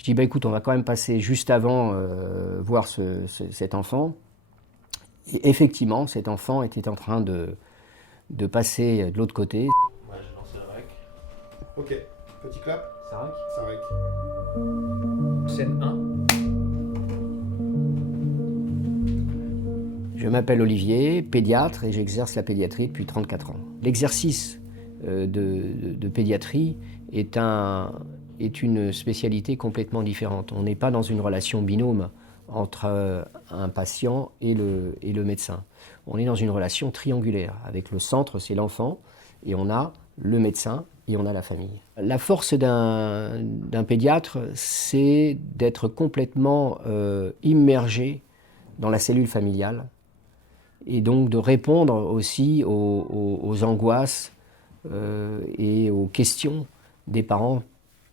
Je dis, bah écoute, on va quand même passer juste avant voir cet enfant. Et effectivement, cet enfant était en train de passer de l'autre côté. Ouais, j'ai lancé le rec. Ok, petit clap, Ça rec. ça rec. Scène 1. Je m'appelle Olivier, pédiatre, et j'exerce la pédiatrie depuis 34 ans. L'exercice de pédiatrie est une spécialité complètement différente. On n'est pas dans une relation binôme entre un patient et le médecin. On est dans une relation triangulaire. Avec le centre, c'est l'enfant, et on a le médecin, et on a la famille. La force d'un pédiatre, c'est d'être complètement immergé dans la cellule familiale, et donc de répondre aussi aux angoisses et aux questions des parents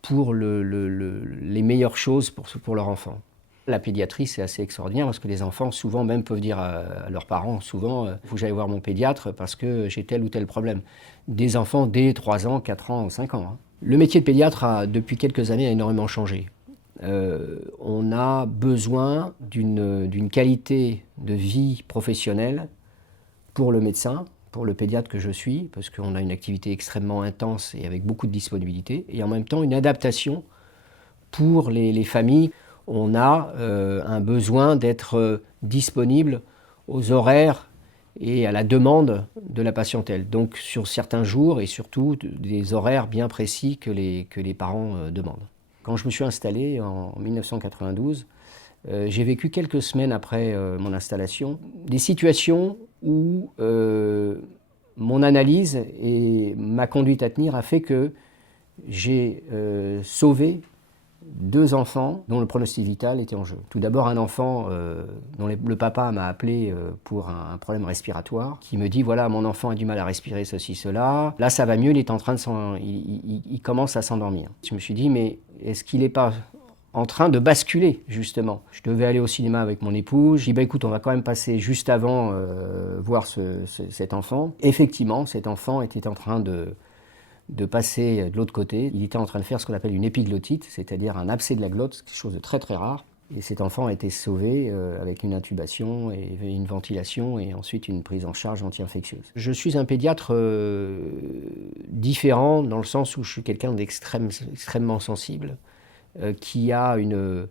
pour les meilleures choses pour leur enfant. La pédiatrie, c'est assez extraordinaire parce que les enfants, souvent même, peuvent dire à leurs parents, souvent, il faut que j'aille voir mon pédiatre parce que j'ai tel ou tel problème. Des enfants dès 3 ans, 4 ans, 5 ans. Hein. Le métier de pédiatre, depuis quelques années, a énormément changé. On a besoin d'une qualité de vie professionnelle pour le médecin, pour le pédiatre que je suis, parce qu'on a une activité extrêmement intense et avec beaucoup de disponibilité, et en même temps une adaptation pour les familles. On a un besoin d'être disponible aux horaires et à la demande de la patientèle. Donc sur certains jours et surtout des horaires bien précis que les parents demandent. Quand je me suis installé en 1992, j'ai vécu quelques semaines après mon installation des situations où mon analyse et ma conduite à tenir a fait que j'ai sauvé 2 enfants dont le pronostic vital était en jeu. Tout d'abord un enfant dont le papa m'a appelé pour un problème respiratoire, qui me dit voilà, mon enfant a du mal à respirer, ceci, cela. Là ça va mieux, il est en train de il commence à s'endormir. Je me suis dit mais est-ce qu'il n'est pas en train de basculer, justement. Je devais aller au cinéma avec mon épouse. Je dis, bah, écoute, on va quand même passer juste avant voir cet enfant. Effectivement, cet enfant était en train de passer de l'autre côté. Il était en train de faire ce qu'on appelle une épiglottite, c'est-à-dire un abcès de la glotte, quelque chose de très très rare. Et cet enfant a été sauvé avec une intubation et une ventilation et ensuite une prise en charge anti-infectieuse. Je suis un pédiatre différent dans le sens où je suis quelqu'un d'extrêmement sensible. Qui a une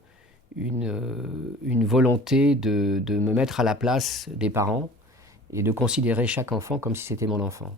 volonté de me mettre à la place des parents et de considérer chaque enfant comme si c'était mon enfant.